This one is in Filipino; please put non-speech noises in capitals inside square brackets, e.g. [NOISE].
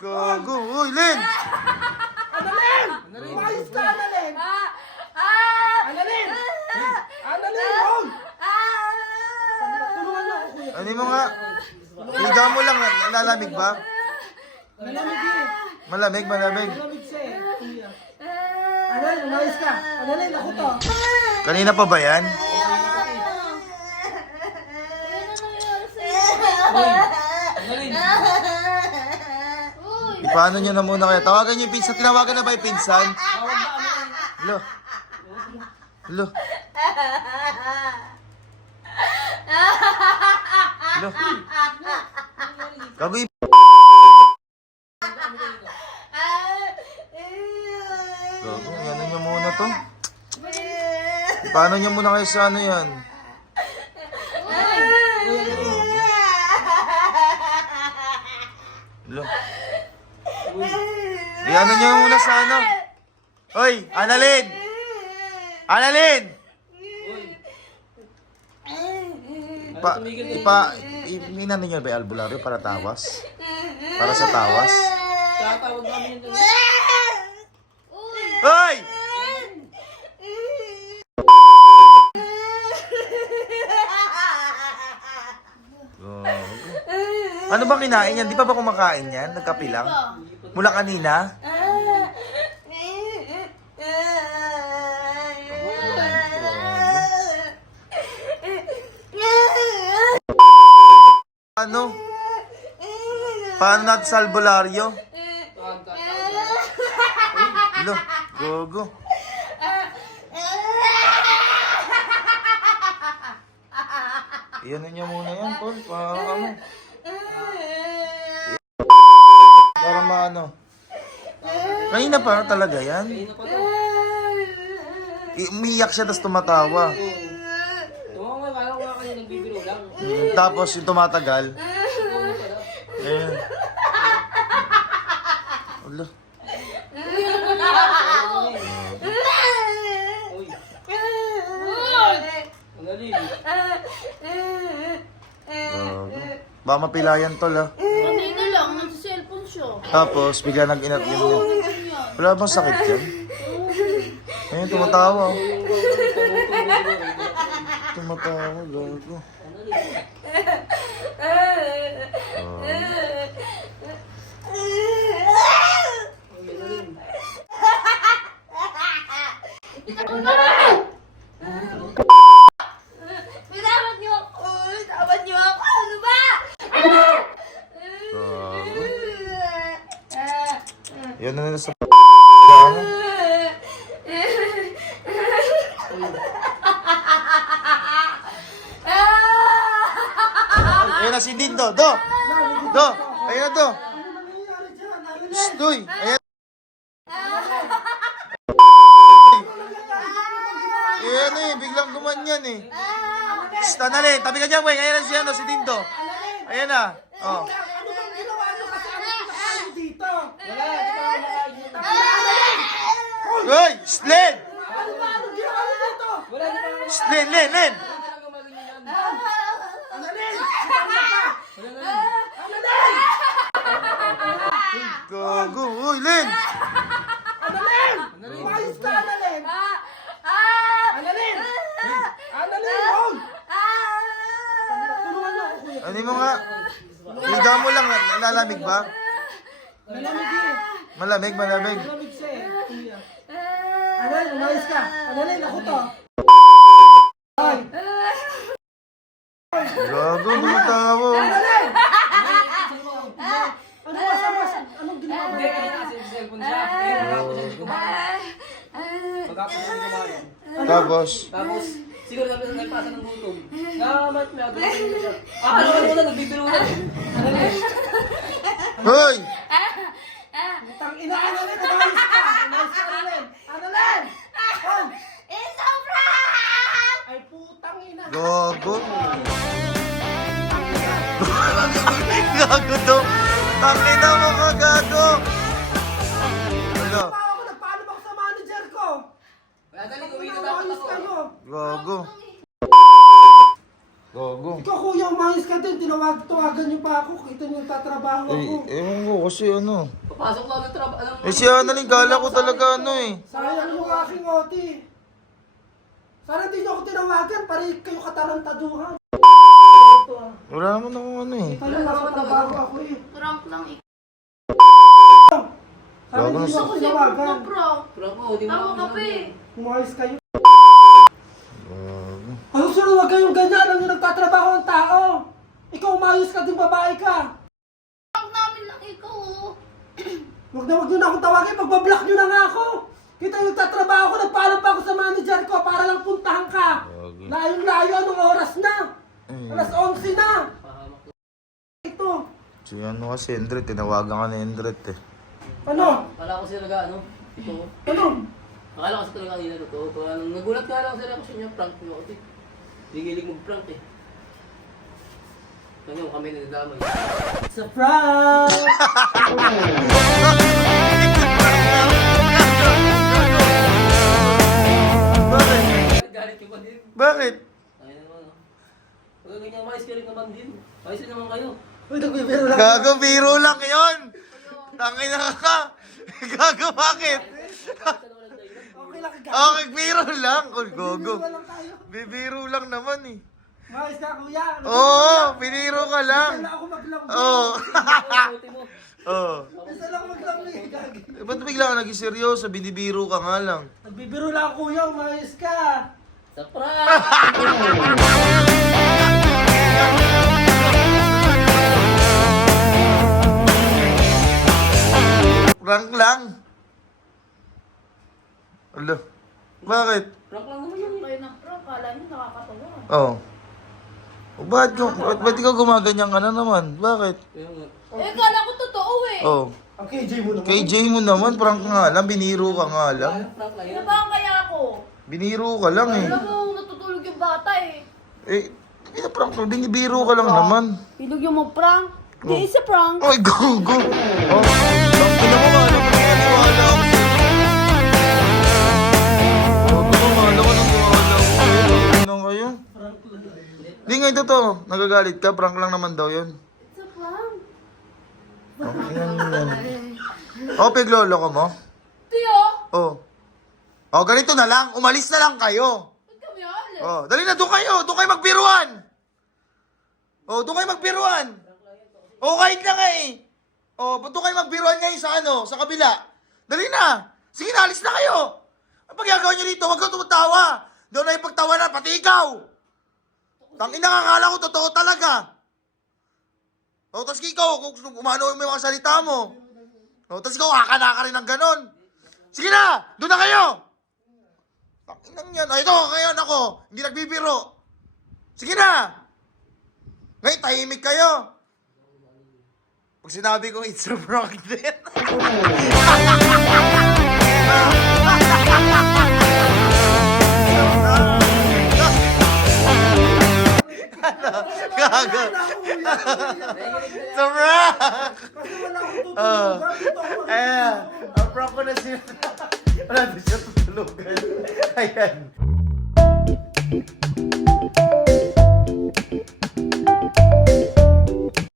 Gago. Uy, Len! Annalyn! Umayos ka, Annalyn! Ah! Ah! Annalyn! Annalyn, huwag! Tulungan niyo ako, kuya. Ano mo nga? Higa mo lang. Lalamig ba? Malamig eh. Malamig, malamig. Malamig siya eh, kuya. Annalyn, umayos ka. Annalyn, ako to. Kanina pa ba yan? Paano nyo na muna kaya? Tawagan nyo yung pinsan. Tinawagan na ba yung pinsan? Hello? Hello? Hello? Gago yung... Gago, ano nyo muna to? Paano nyo muna kayo sa ano yan? Iano nyo muna sa ano? Hoy, Annalyn! Annalyn! Ipa, ipa, iminan ninyo ba yung albularyo para tawas? Para sa tawas? Tatawag namin yung... Hoy! Ano ba kinain yan? Di pa ba kumakain yan? Nagkape lang? Mula kanina? Ano? Paano natin sa albularyo? Lo, gogo. Iyan niyo muna yan, Paul. Para ano? Para maano? Kanina pa talaga yan. Umiyak siya tapos tumatawa. Oo nga, parang wala kayo nagbibiro lang. Mm, Tapos yung tumatagal. Ayan. Ulo. Baka mapilayan tol ah. Hindi na lang, nag-cellphone siya. Tapos bigla nag-inat yun niya. Wala bang sakit yan? Ayun, tumatawa. Tumatawa, gago. Yan na nila sa ano? [LAUGHS] Ayun na si Dindo. Do! Do! Ayun na Annalyn? Stoy! Ayan! Eh, biglang gumanyan eh. Shh, tanali, tabi ka dyan, wey. Ayan na si, ano, si Dindo. Ayan na. Oh. Ano bang ginawa niyo kasi ano nakakain dito? Hoy! Shh, Len! Ano ba? Anong ginawa niyo dito? Wala na ba? Shh, Len, Len, Len! Annalyn! Sumama ka! Annalyn! Gago. Uy, Len! Annalyn! Umayos ka, Annalyn! Ah! Annalyn! Annalyn, huwag! Ano mo nga? Higa mo lang. Lalamig ba? Malamig eh. Malamig, malamig. Malamig siya eh, kuya. Annalyn, umayos ka. Annalyn, ako to. Hoy! Gago, tumatawa. Annalyn! Ano ba sa mas? Anong ginawa mo? Tapos, Tapos, siguro sa nagpasa ng gutom. Namat na, gutom na siya. Ah, ano ano na, nagbibiro na. Ano na? Hoy! Tang ina, Annalyn, umayos ka. Umayos ka, Annalyn. Annalyn! Hoy! It's a prank! Ina. [LAUGHS] Gago. To. Tangina mo ka, gago. Ano? Pa ako, nagpaalam ako sa manager ko. Wala dali, na dapat ako. kayo. Gago. Gago. Ikaw kuya, umayos ka din. Tinawag, tawagan niyo pa ako. Kita niyo tatrabaho ako. Eh, ewan ko kasi ano. Papasok lang ng trabaho. Mo, Eh si Annalyn, kala ko talaga ano eh. Sayang yung aking oti. Sana di niyo ako tinawagan. Pare kayo katarantaduhan. Ito ah. Wala naman akong ano eh. Tayo nasa trabaho ako eh. Prank lang ikaw. Sana di niyo ako Kasi tinawagan. na prank. Prank mo, di mo Tama ako ka pa eh. Umayos kayo. Gago. Ano sino wag kayong ganyan? Alam niyo nagtatrabaho ang tao. Ikaw umayos ka din babae ka. Prank namin lang ikaw oh. [CLEARS THROAT] Huwag na huwag niyo na akong tawagin. Magbablock niyo na nga ako. Kita yung nagtatrabaho ko. Nagpaalam pa ako sa manager ko para lang puntahan ka. Gago. Layong layo. Anong oras na? Alas 11 na. Ito. Si ano kasi, Endret, tinawagan ka ni Endret eh. Ano? Akala ko sila nag ano. Ito. Ano? Akala ko sa talaga kanina totoo. Kaya nung nagulat nga lang sila kasi niya prank mo ako. Higilig mo prank eh. Kanya kami nadamay. It's [LAUGHS] Bakit? Ay naman oh. Pag ganyan, mais ka rin naman din. Mais naman kayo. Uy, nagbibiro lang. Gago, biro lang yun! Tangin na ka! [LAUGHS] Gago, bakit? Okay lang ka. Okay, biro lang! Kung gogo. Bibiro lang tayo. Bibiro lang naman eh. Mayos ka, kuya. Oo, biniro ka lang. Kailan ako maglang. Oo. [LAUGHS] Oo. Isa lang maglang eh. Gagi. Eh, ba't bigla ka naging seryoso? Binibiro ka nga lang. Nagbibiro lang kuya. Umayos ka. Sa prank! Lang. Alo. Bakit? Prank lang naman yun. Kayo ng prank. Kala niyo nakakatawa. Oo. Oh. Ba't, gu- ba't, ba't ikaw gumaganyan ka na naman? Bakit? Eh, kala ko totoo eh. Oh. Ang KJ mo naman. KJ mo naman, prank nga lang. Biniro ka nga lang. Prank lang yun. Pinabahan kaya ako. Biniro ka lang eh. Alam mo, natutulog yung bata eh. Eh, pinaprank mo. Binibiro ka lang naman. Pilog yung mo prank. Oh. Di isa prank. Ay, go, go. Oh, ang pina mo, alam mo na naniwala ako sa'yo. Oh, ito mo, alam ko naniwala ako sa'yo. Ano kayo? Hindi nga ito to. Nagagalit ka, prank lang naman daw yun. Isa prank. Okay, yan, yan. Oh, piglolo ko mo? Tiyo, Oh. Oh, ganito na lang. Umalis na lang kayo. ba't kami alis? Oh, dali na, doon kayo. Doon kayo magbiruan. Oh, doon kayo magbiruan. Oh, kahit na nga eh. Oh, ba't doon kayo magbiruan ngayon sa ano, sa kabila? Dali na. Sige na, alis na kayo. Ang pagyagawa nyo dito, huwag kang tumatawa. Doon na yung pagtawanan, pati ikaw. Tangin na akala ko totoo talaga. Oh, tapos ikaw, kung umano mo yung mga salita mo. Oh, tapos ikaw, akala ka rin ng ganon. Sige na, doon na kayo. Takinang yan. Ay, ito, ngayon ako. Hindi nagbibiro. Sige na. Ngayon, tahimik kayo. Pag sinabi kong it's a prank din. Gago. It's a. Kasi wala akong Ah. ako. Ayan. Ang prank ko na siya. [LAUGHS] Wala na siya sunugan. [LAUGHS] Ayan.